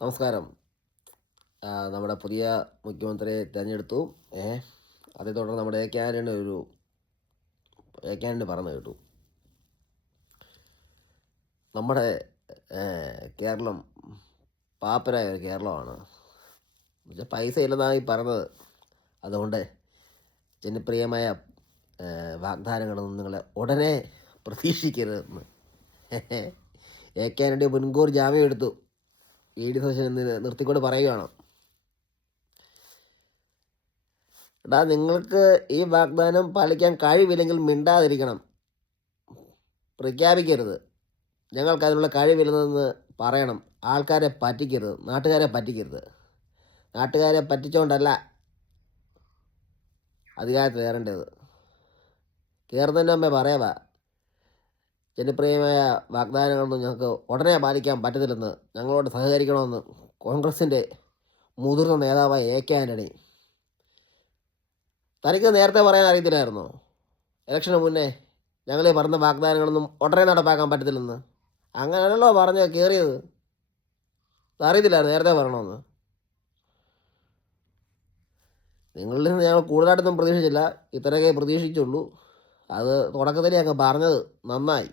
നമസ്കാരം. നമ്മുടെ പുതിയ മുഖ്യമന്ത്രിയെ തിരഞ്ഞെടുത്തു. അതേ തുടർന്ന് നമ്മുടെ എ കെ ആൻ്റണി പറഞ്ഞു കേട്ടു. നമ്മുടെ കേരളം പാപ്പരായ ഒരു കേരളമാണ്. എന്നുവെച്ചാൽ പൈസ ഇല്ലെന്നാണ് ഈ പറഞ്ഞത്. അതുകൊണ്ട് ജനപ്രിയമായ വാഗ്ദാനങ്ങളൊന്നും നിങ്ങൾ ഉടനെ പ്രതീക്ഷിക്കരുതെന്ന് എ കെ ആൻ്റണി മുൻകൂർ ജാമ്യം എടുത്തു. ED സദസ്യൻ നിർത്തിക്കൊണ്ട് പറയുകയാണ്, എടാ നിങ്ങൾക്ക് ഈ വാഗ്ദാനം പാലിക്കാൻ കഴിവില്ലെങ്കിൽ മിണ്ടാതിരിക്കണം, പ്രഖ്യാപിക്കരുത്. ഞങ്ങൾക്ക് അതിനുള്ള കഴിവില്ലെന്ന് പറയണം. ആൾക്കാരെ പറ്റിക്കരുത്, നാട്ടുകാരെ പറ്റിക്കരുത്. നാട്ടുകാരെ പറ്റിച്ചുകൊണ്ടല്ല അധികാരത്തിൽ കയറേണ്ടത്. കയറുന്നതിന് മുമ്പേ പറയാവാ, ജനപ്രിയമായ വാഗ്ദാനങ്ങളൊന്നും ഞങ്ങൾക്ക് ഉടനെ പാലിക്കാൻ പറ്റത്തില്ലെന്ന്, ഞങ്ങളോട് സഹകരിക്കണമെന്ന് കോൺഗ്രസിൻ്റെ മുതിർന്ന നേതാവായ എ കെ ആൻ്റണി. തനിക്ക് നേരത്തെ പറയാൻ അറിയത്തില്ലായിരുന്നോ? ഇലക്ഷന് മുന്നേ ഞങ്ങൾ ഈ പറഞ്ഞ വാഗ്ദാനങ്ങളൊന്നും ഉടനെ നടപ്പാക്കാൻ പറ്റത്തില്ലെന്ന്. അങ്ങനെയാണല്ലോ പറഞ്ഞ് കയറിയത്. അറിയത്തില്ലായിരുന്നു നേരത്തെ പറയണമെന്ന്. നിങ്ങളിൽ നിന്ന് ഞങ്ങൾ കൂടുതലായിട്ടൊന്നും പ്രതീക്ഷിച്ചില്ല, ഇത്രയൊക്കെ പ്രതീക്ഷിച്ചുള്ളൂ. അത് തുടക്കത്തിലേ അങ്ങ് പറഞ്ഞത് നന്നായി.